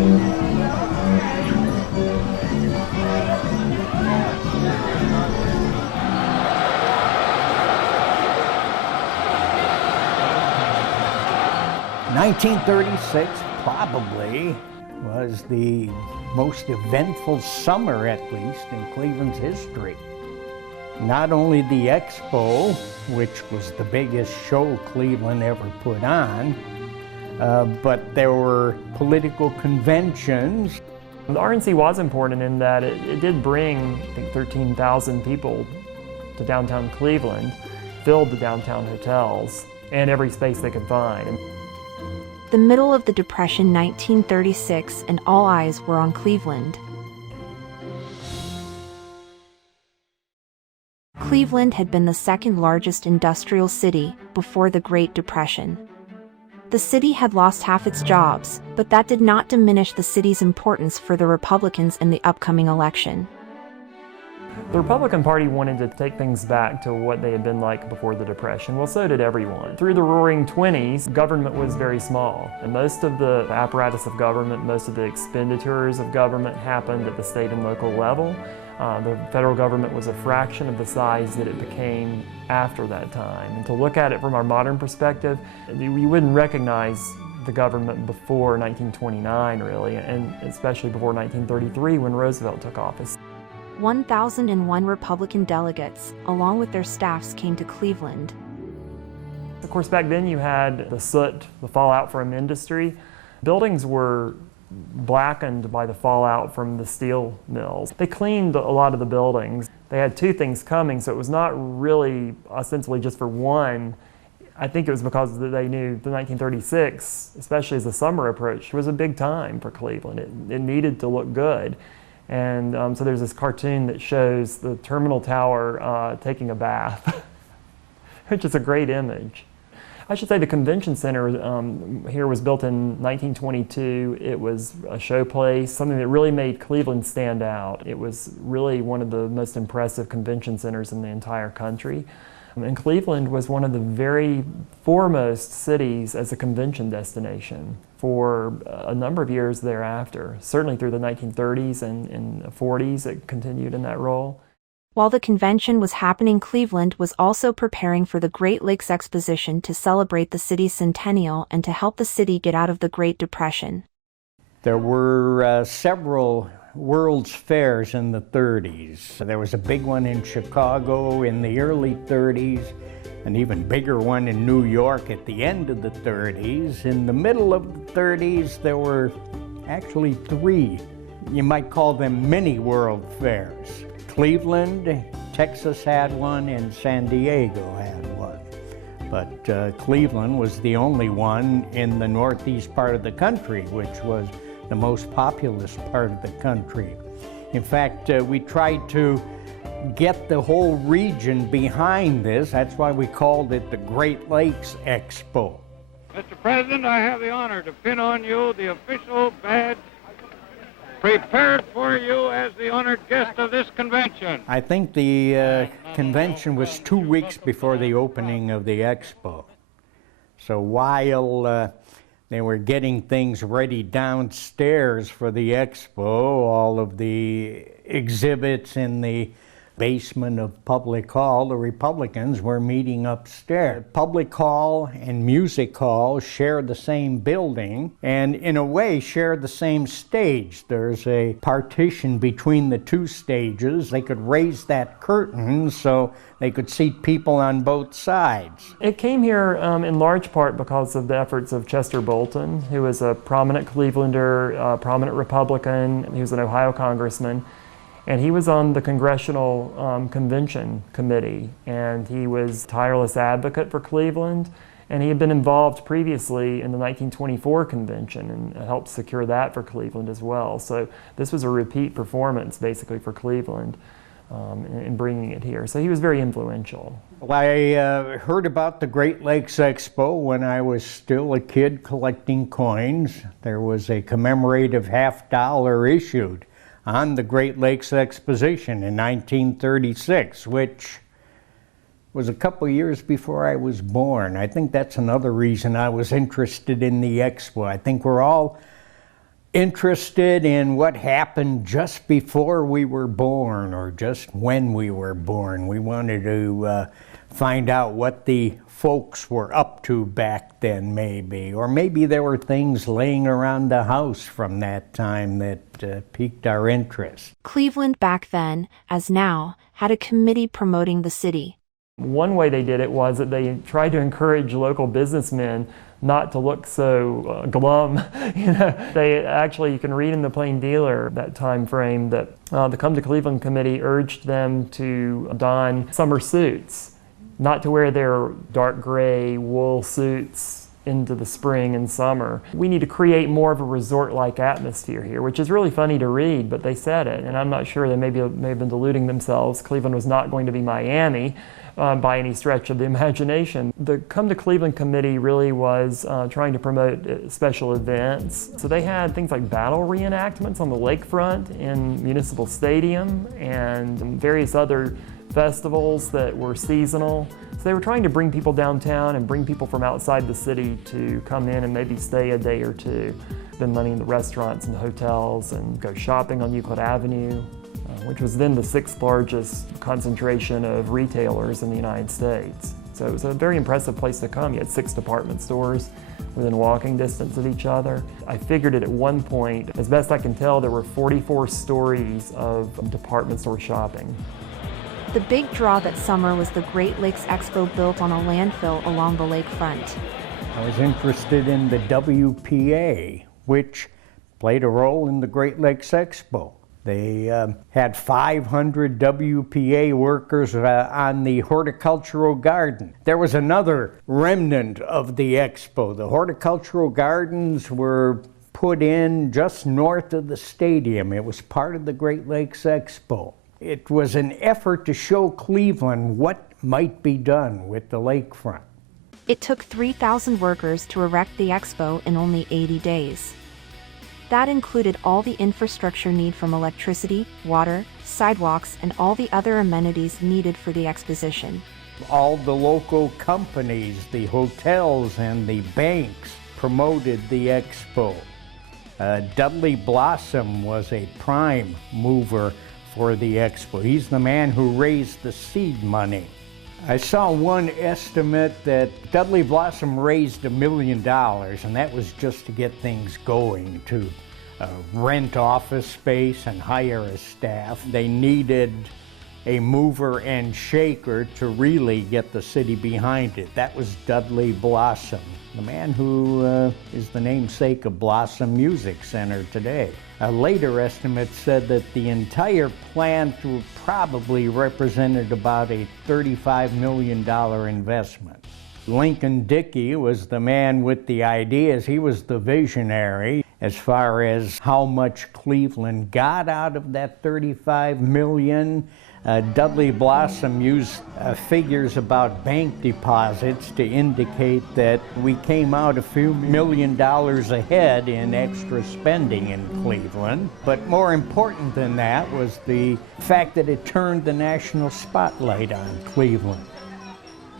(1936) probably was the most eventful summer, at least, in Cleveland's history. Not only the Expo, which was the biggest show Cleveland ever put on, but there were political conventions. The RNC was important in that it did bring, I think, 13,000 people to downtown Cleveland, filled the downtown hotels, and every space they could find. The middle of the Depression, 1936, and all eyes were on Cleveland. Cleveland had been the second largest industrial city before the Great Depression. The city had lost half its jobs, but that did not diminish the city's importance for the Republicans in the upcoming election. The Republican Party wanted to take things back to what they had been like before the Depression. Well, so did everyone. Through the Roaring '20s, government was very small, and most of the apparatus of government, most of the expenditures of government happened at the state and local level. The federal government was a fraction of the size that it became after that time. And to look at it from our modern perspective, you wouldn't recognize the government before 1929, really, and especially before 1933 when Roosevelt took office. 1,001 Republican delegates, along with their staffs, came to Cleveland. Of course, back then you had the soot, the fallout from industry. Buildings were blackened by the fallout from the steel mills. They cleaned a lot of the buildings. They had two things coming, so it was not really ostensibly just for one. I think it was because they knew the 1936, especially as the summer approached, was a big time for Cleveland. It needed to look good. And so there's this cartoon that shows the Terminal Tower taking a bath, which is a great image. I should say the convention center here was built in 1922. It was a showplace, something that really made Cleveland stand out. It was really one of the most impressive convention centers in the entire country. And Cleveland was one of the very foremost cities as a convention destination for a number of years thereafter. Certainly through the 1930s and 40s, it continued in that role. While the convention was happening, Cleveland was also preparing for the Great Lakes Exposition to celebrate the city's centennial and to help the city get out of the Great Depression. There were several World's Fairs in the 30s. There was a big one in Chicago in the early 30s, an even bigger one in New York at the end of the 30s. In the middle of the 30s, there were actually three. You might call them mini World Fairs. Cleveland, Texas had one, and San Diego had one. But Cleveland was the only one in the northeast part of the country, which was the most populous part of the country. In fact, we tried to get the whole region behind this. That's why we called it the Great Lakes Expo. Mr. President, I have the honor to pin on you the official badge prepared for you as the honored guest of this convention. I think the convention was 2 weeks before the opening of the Expo. So while they were getting things ready downstairs for the Expo, all of the exhibits in the basement of Public Hall, the Republicans were meeting upstairs. Public Hall and Music Hall share the same building and in a way share the same stage. There's a partition between the two stages. They could raise that curtain so they could seat people on both sides. It came here in large part because of the efforts of Chester Bolton, who was a prominent Clevelander, a prominent Republican. He was an Ohio congressman. And he was on the Congressional Convention Committee, and he was a tireless advocate for Cleveland, and he had been involved previously in the 1924 convention and helped secure that for Cleveland as well. So this was a repeat performance basically for Cleveland in bringing it here. So he was very influential. Well, I heard about the Great Lakes Expo when I was still a kid collecting coins. There was a commemorative $50 issued on the Great Lakes Exposition in 1936, which was a couple years before I was born. I think that's another reason I was interested in the Expo. I think we're all interested in what happened just before we were born or just when we were born. We wanted to find out what the folks were up to back then, maybe. Or maybe there were things laying around the house from that time that piqued our interest. Cleveland back then, as now, had a committee promoting the city. One way they did it was that they tried to encourage local businessmen not to look so glum. They actually, you can read in the Plain Dealer that time frame that the Come to Cleveland Committee urged them to don summer suits, not to wear their dark gray wool suits into the spring and summer. We need to create more of a resort-like atmosphere here, which is really funny to read, but they said it, and I'm not sure. They may have been deluding themselves. Cleveland was not going to be Miami by any stretch of the imagination. The Come to Cleveland Committee really was trying to promote special events. So they had things like battle reenactments on the lakefront in Municipal Stadium and various other festivals that were seasonal. So they were trying to bring people downtown and bring people from outside the city to come in and maybe stay a day or two, spend money in the restaurants and the hotels and go shopping on Euclid Avenue, which was then the 6th largest concentration of retailers in the United States. So it was a very impressive place to come. You had 6 department stores within walking distance of each other. I figured it at one point, as best I can tell, there were 44 stories of department store shopping. The big draw that summer was the Great Lakes Expo built on a landfill along the lakefront. I was interested in the WPA, which played a role in the Great Lakes Expo. They had 500 WPA workers on the horticultural garden. There was another remnant of the expo. The horticultural gardens were put in just north of the stadium. It was part of the Great Lakes Expo. It was an effort to show Cleveland what might be done with the lakefront. It took 3,000 workers to erect the expo in only 80 days. That included all the infrastructure needed from electricity, water, sidewalks, and all the other amenities needed for the exposition. All the local companies, the hotels and the banks promoted the expo. Dudley Blossom was a prime mover for the expo. He's the man who raised the seed money. I saw one estimate that Dudley Blossom raised $1 million, and that was just to get things going, to rent office space and hire a staff. They needed a mover and shaker to really get the city behind it. That was Dudley Blossom, the man who is the namesake of Blossom Music Center today. A later estimate said that the entire plant probably represented about a $35 million investment. Lincoln Dickey was the man with the ideas. He was the visionary as far as how much Cleveland got out of that $35 million. Dudley Blossom used figures about bank deposits to indicate that we came out a few $1 million ahead in extra spending in Cleveland. But more important than that was the fact that it turned the national spotlight on Cleveland.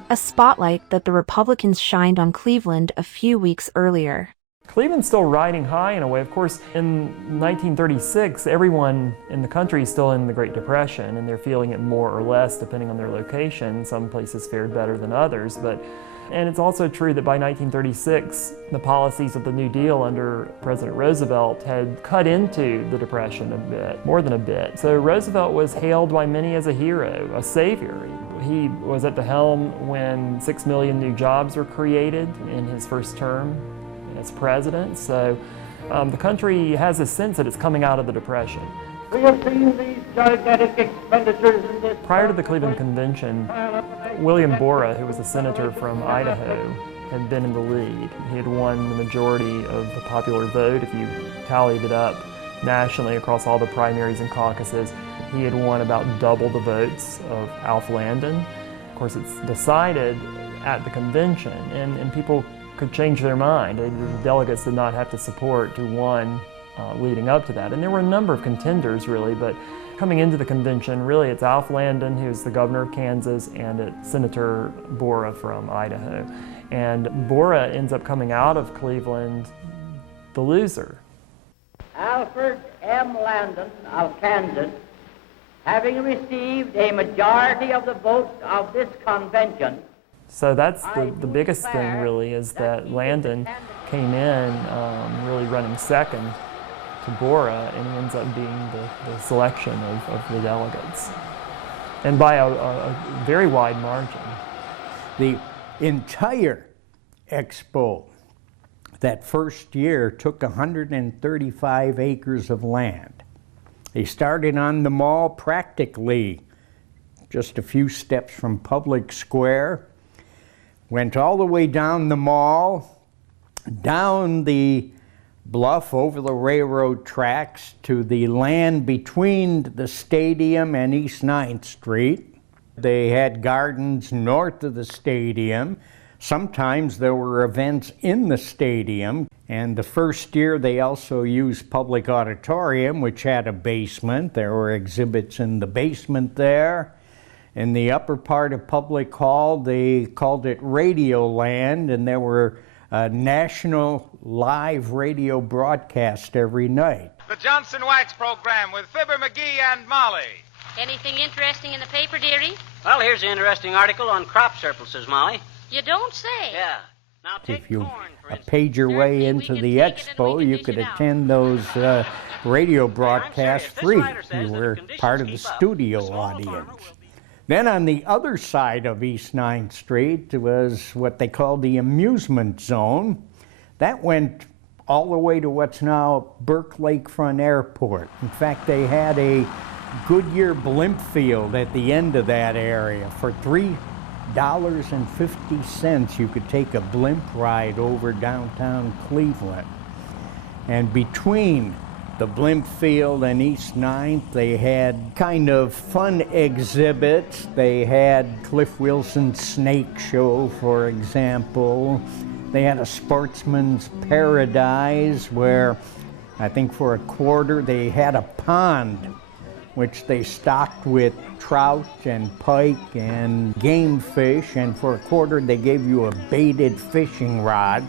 A spotlight that the Republicans shined on Cleveland a few weeks earlier. Cleveland's still riding high in a way. Of course, in 1936, everyone in the country is still in the Great Depression, and they're feeling it more or less depending on their location. Some places fared better than others, and it's also true that by 1936, the policies of the New Deal under President Roosevelt had cut into the Depression a bit, more than a bit. So Roosevelt was hailed by many as a hero, a savior. He was at the helm when 6 million new jobs were created in his first term as president. So the country has a sense that it's coming out of the Depression. We have seen these gigantic expenditures in this. Prior to the Cleveland Convention, William Borah, who was a senator from Idaho, had been in the lead. He had won the majority of the popular vote. If you tallied it up nationally across all the primaries and caucuses, he had won about double the votes of Alf Landon. Of course, it's decided at the convention, and people could change their mind. The delegates did not have to support who won leading up to that. And there were a number of contenders, really, but coming into the convention, really it's Alf Landon, who's the governor of Kansas, and it's Senator Borah from Idaho. And Borah ends up coming out of Cleveland the loser. Alfred M. Landon of Kansas, having received a majority of the votes of this convention. So that's the biggest thing really, is that Landon came in really running second to Bora, and he ends up being the selection of the delegates, and by a very wide margin. The entire Expo that first year took 135 acres of land. They started on the mall, practically just a few steps from Public Square, went all the way down the mall, down the bluff over the railroad tracks to the land between the stadium and East 9th Street. They had gardens north of the stadium. Sometimes there were events in the stadium, and the first year they also used Public Auditorium, which had a basement. There were exhibits in the basement there. In the upper part of Public Hall, they called it Radio Land, and there were national live radio broadcast every night. The Johnson Wax program with Fibber McGee and Molly. Anything interesting in the paper, dearie? Well, here's an interesting article on crop surpluses, Molly. You don't say. Yeah. Now take If you corn, for instance. paid your way into the Expo, you could attend those radio broadcasts free. You were part of the studio audience. Then on the other side of East 9th Street was what they called the amusement zone. That went all the way to what's now Burke Lakefront Airport. In fact, they had a Goodyear blimp field at the end of that area. For $3.50, you could take a blimp ride over downtown Cleveland. And between the blimp field and East 9th, they had kind of fun exhibits. They had Cliff Wilson's snake show, for example. They had a sportsman's paradise where I think for a quarter they had a pond which they stocked with trout and pike and game fish, and for a quarter they gave you a baited fishing rod.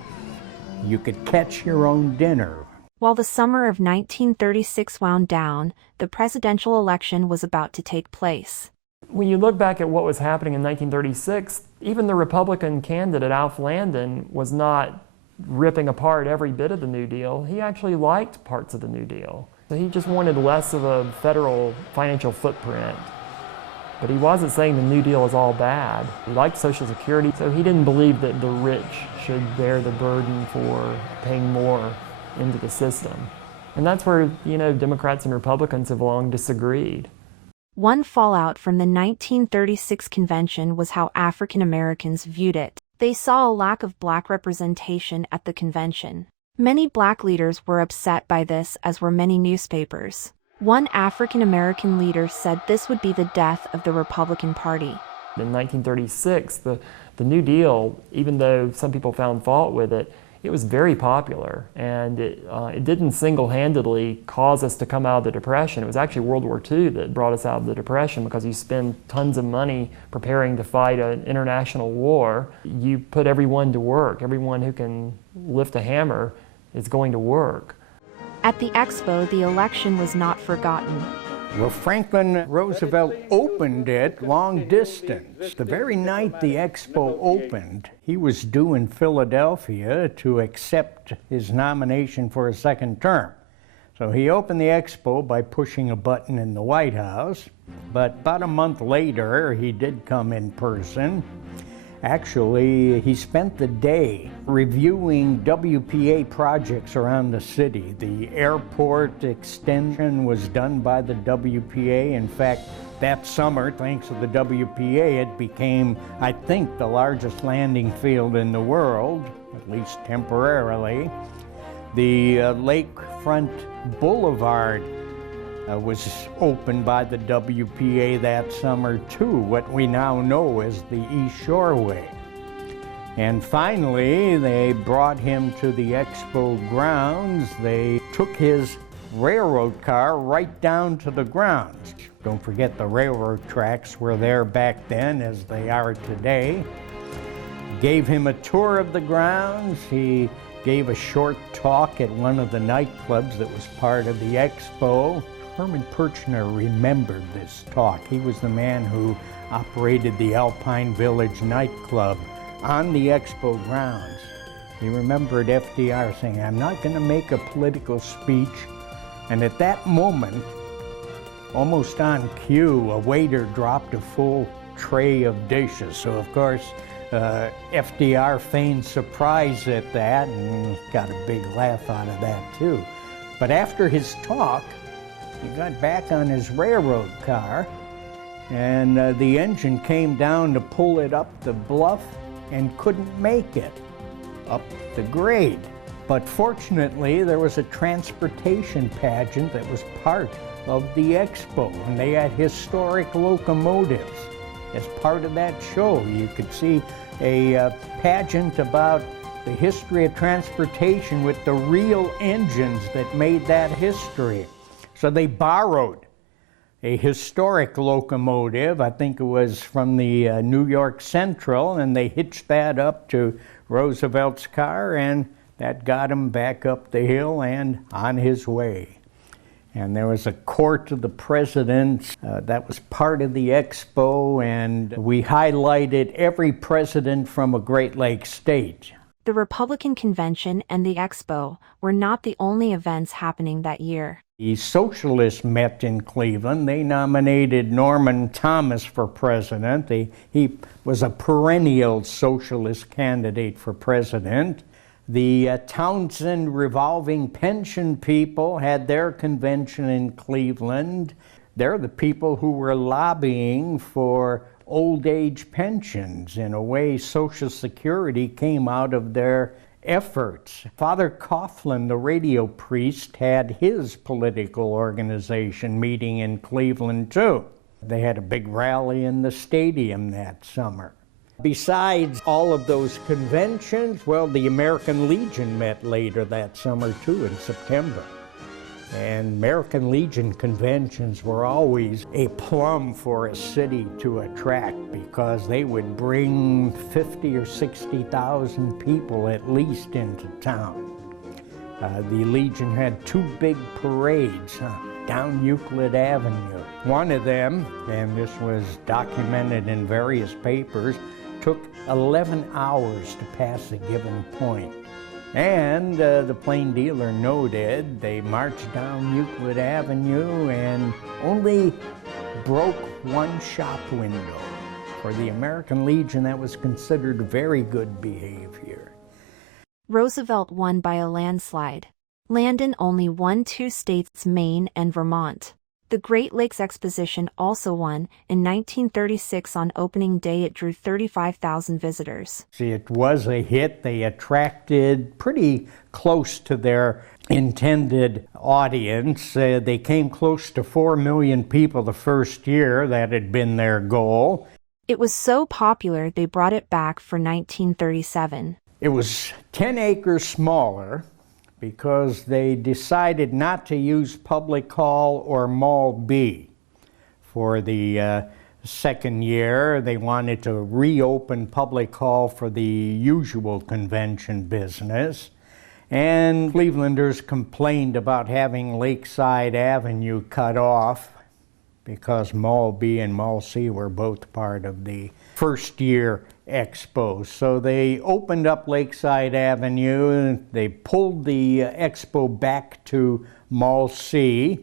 You could catch your own dinner. While the summer of 1936 wound down, the presidential election was about to take place. When you look back at what was happening in 1936, even the Republican candidate, Alf Landon, was not ripping apart every bit of the New Deal. He actually liked parts of the New Deal. So he just wanted less of a federal financial footprint. But he wasn't saying the New Deal is all bad. He liked Social Security, so he didn't believe that the rich should bear the burden for paying more into the system. And that's where, Democrats and Republicans have long disagreed. One fallout from the 1936 convention was how African Americans viewed it. They saw a lack of black representation at the convention. Many black leaders were upset by this, as were many newspapers. One African American leader said this would be the death of the Republican Party. In 1936, the New Deal, even though some people found fault with it, it was very popular, and it didn't single-handedly cause us to come out of the Depression. It was actually World War II that brought us out of the Depression, because you spend tons of money preparing to fight an international war. You put everyone to work. Everyone who can lift a hammer is going to work. At the Expo, the election was not forgotten. Well, Franklin Roosevelt opened it long distance. The very night the Expo opened, he was due in Philadelphia to accept his nomination for a second term. So he opened the Expo by pushing a button in the White House, but about a month later, he did come in person. Actually, he spent the day reviewing WPA projects around the city. The airport extension was done by the WPA. In fact, that summer, thanks to the WPA, it became, I think, the largest landing field in the world, at least temporarily. The Lakefront Boulevard was opened by the WPA that summer too, what we now know as the East Shoreway. And finally, they brought him to the Expo grounds. They took his railroad car right down to the grounds. Don't forget, the railroad tracks were there back then as they are today. Gave him a tour of the grounds. He gave a short talk at one of the nightclubs that was part of the Expo. Herman Perchner remembered this talk. He was the man who operated the Alpine Village nightclub on the Expo grounds. He remembered FDR saying, "I'm not going to make a political speech." And at that moment, almost on cue, a waiter dropped a full tray of dishes. So of course, FDR feigned surprise at that and got a big laugh out of that too. But after his talk, he got back on his railroad car, and the engine came down to pull it up the bluff and couldn't make it up the grade. But fortunately, there was a transportation pageant that was part of the Expo, and they had historic locomotives. As part of that show, you could see a pageant about the history of transportation with the real engines that made that history. So they borrowed a historic locomotive, I think it was from the New York Central, and they hitched that up to Roosevelt's car, and that got him back up the hill and on his way. And there was a court of the presidents that was part of the Expo, and we highlighted every president from a Great Lakes state. The Republican Convention and the Expo were not the only events happening that year. The socialists met in Cleveland. They nominated Norman Thomas for president. He was a perennial socialist candidate for president. The Townsend Revolving Pension people had their convention in Cleveland. They're the people who were lobbying for old age pensions. In a way, Social Security came out of their efforts. Father Coughlin, the radio priest, had his political organization meeting in Cleveland too. They had a big rally in the stadium that summer. Besides all of those conventions, well, the American Legion met later that summer too, in September. And American Legion conventions were always a plum for a city to attract, because they would bring 50 or 60,000 people at least into town. The Legion had two big parades down Euclid Avenue. One of them, and this was documented in various papers, took 11 hours to pass a given point. And the plain dealer noted they marched down Euclid Avenue and only broke one shop window. For the American Legion, that was considered very good behavior. Roosevelt won by a landslide. Landon only won 2 states, Maine and Vermont. The Great Lakes Exposition also won. In 1936, on opening day, it drew 35,000 visitors. See, it was a hit. They attracted pretty close to their intended audience. They came close to 4 million people the first year. That had been their goal. It was so popular, they brought it back for 1937. It was 10 acres smaller, because they decided not to use Public Hall or Mall B for the second year. They wanted to reopen Public Hall for the usual convention business. And Clevelanders complained about having Lakeside Avenue cut off, because Mall B and Mall C were both part of the first year Expo. So they opened up Lakeside Avenue. They pulled the Expo back to Mall C.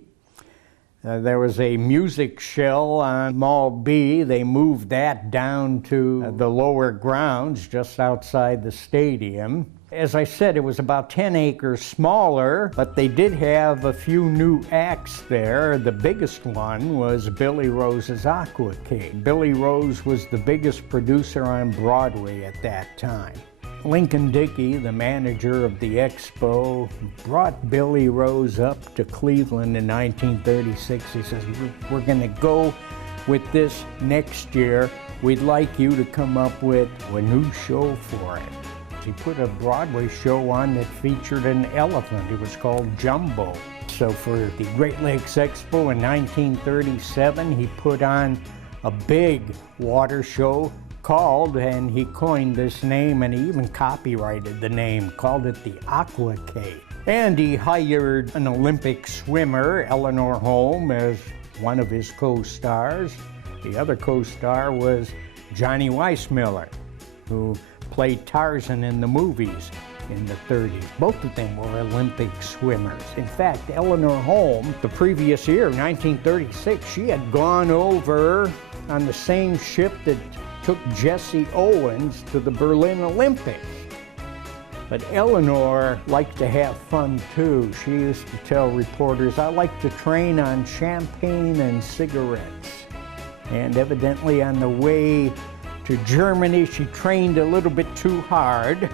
There was a music show on Mall B. They moved that down to the lower grounds just outside the stadium. As I said, it was about 10 acres smaller, but they did have a few new acts there. The biggest one was Billy Rose's Aqua King. Billy Rose was the biggest producer on Broadway at that time. Lincoln Dickey, the manager of the Expo, brought Billy Rose up to Cleveland in 1936. He says, "We're going to go with this next year. We'd like you to come up with a new show for it." He put a Broadway show on that featured an elephant. It was called Jumbo. So for the Great Lakes Expo in 1937, he put on a big water show called, and he coined this name, and he even copyrighted the name, called it the Aquacade. And he hired an Olympic swimmer, Eleanor Holm, as one of his co-stars. The other co-star was Johnny Weissmuller, who played Tarzan in the movies in the 30s. Both of them were Olympic swimmers. In fact, Eleanor Holm, the previous year, 1936, she had gone over on the same ship that took Jesse Owens to the Berlin Olympics. But Eleanor liked to have fun too. She used to tell reporters, "I like to train on champagne and cigarettes." And evidently on the way to Germany, she trained a little bit too hard.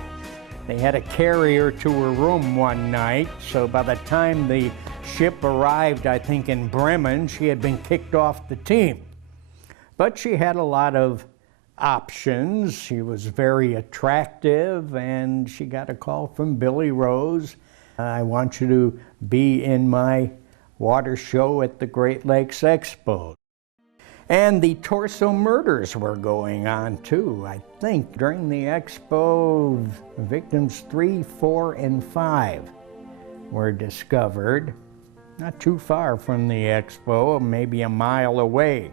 They had to carry her to her room one night, so by the time the ship arrived, I think in Bremen, she had been kicked off the team. But she had a lot of options. She was very attractive, and she got a call from Billy Rose. "I want you to be in my water show at the Great Lakes Expo." And the torso murders were going on too. I think during the Expo, victims 3, 4, and 5 were discovered, not too far from the Expo, maybe a mile away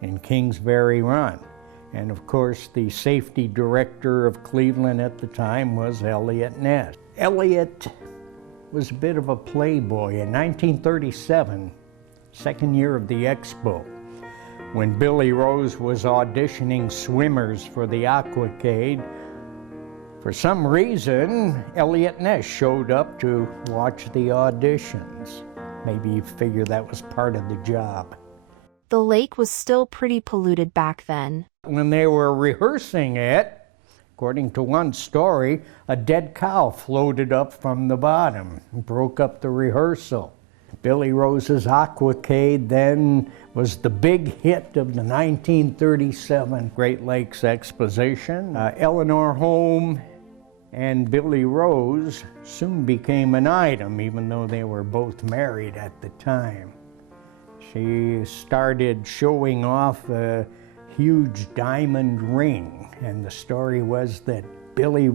in Kingsbury Run. And of course, the safety director of Cleveland at the time was Elliot Ness. Elliot was a bit of a playboy. In 1937, second year of the Expo, when Billy Rose was auditioning swimmers for the Aquacade, for some reason, Elliot Ness showed up to watch the auditions. Maybe you figure that was part of the job. The lake was still pretty polluted back then. When they were rehearsing it, according to one story, a dead cow floated up from the bottom and broke up the rehearsal. Billy Rose's Aquacade then was the big hit of the 1937 Great Lakes Exposition. Eleanor Holm and Billy Rose soon became an item, even though they were both married at the time. She started showing off a huge diamond ring, and the story was that Billy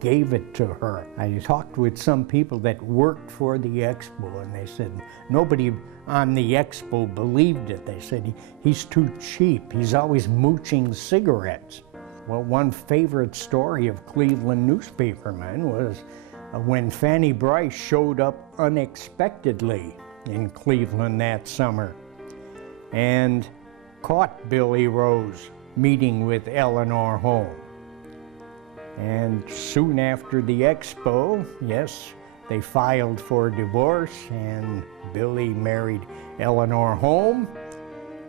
gave it to her. I talked with some people that worked for the Expo, and they said nobody on the Expo believed it. They said he's too cheap. He's always mooching cigarettes. Well, one favorite story of Cleveland newspapermen was when Fanny Bryce showed up unexpectedly in Cleveland that summer and caught Billy Rose meeting with Eleanor Holm. And soon after the Expo, yes, they filed for divorce, and Billy married Eleanor Holm.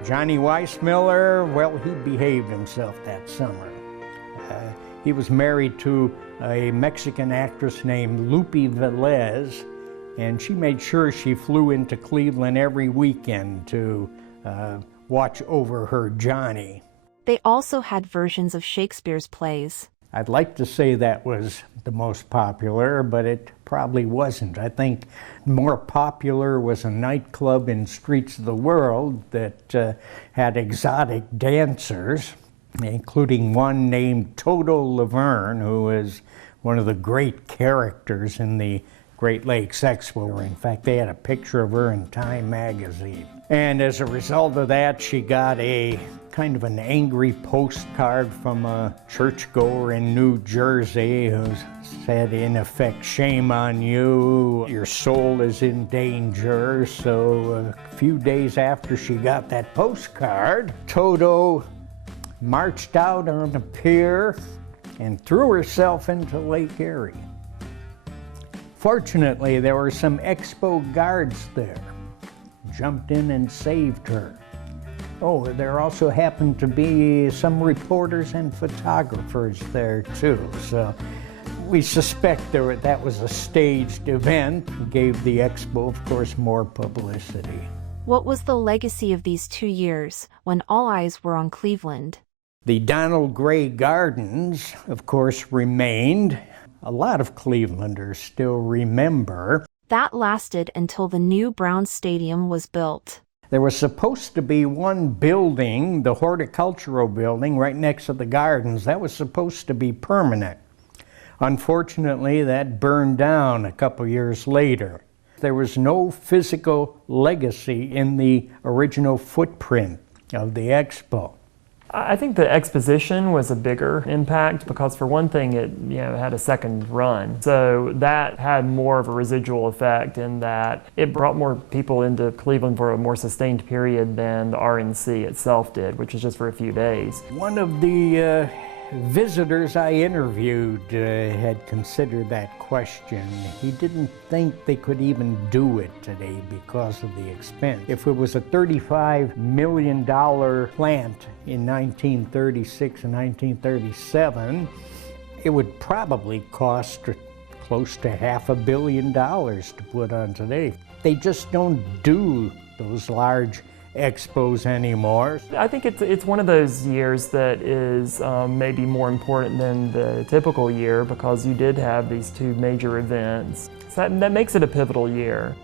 Johnny Weissmuller, well, he behaved himself that summer. He was married to a Mexican actress named Lupe Velez, and she made sure she flew into Cleveland every weekend to watch over her Johnny. They also had versions of Shakespeare's plays. I'd like to say that was the most popular, but it probably wasn't. I think more popular was a nightclub in Streets of the World that had exotic dancers, including one named Toto Laverne, who was one of the great characters in the Great Lakes Expo. In fact, they had a picture of her in Time magazine. And as a result of that, she got a kind of an angry postcard from a churchgoer in New Jersey who said, in effect, "Shame on you, your soul is in danger." So a few days after she got that postcard, Toto marched out on the pier and threw herself into Lake Erie. Fortunately, there were some Expo guards there, jumped in and saved her. Oh, there also happened to be some reporters and photographers there too, so we suspect that was a staged event, gave the Expo, of course, more publicity. What was the legacy of these 2 years when all eyes were on Cleveland? The Donald Gray Gardens, of course, remained. A lot of Clevelanders still remember. That lasted until the new Brown Stadium was built. There was supposed to be one building, the horticultural building, right next to the gardens. That was supposed to be permanent. Unfortunately, that burned down a couple years later. There was no physical legacy in the original footprint of the Expo. I think the Exposition was a bigger impact because, for one thing, it had a second run. So that had more of a residual effect in that it brought more people into Cleveland for a more sustained period than the RNC itself did, which was just for a few days. One of the visitors I interviewed had considered that question. He didn't think they could even do it today because of the expense. If it was a $35 million plant in 1936 and 1937, it would probably cost close to $500 million to put on today. They just don't do those large expos anymore. I think it's one of those years that is maybe more important than the typical year because you did have these two major events. So that makes it a pivotal year.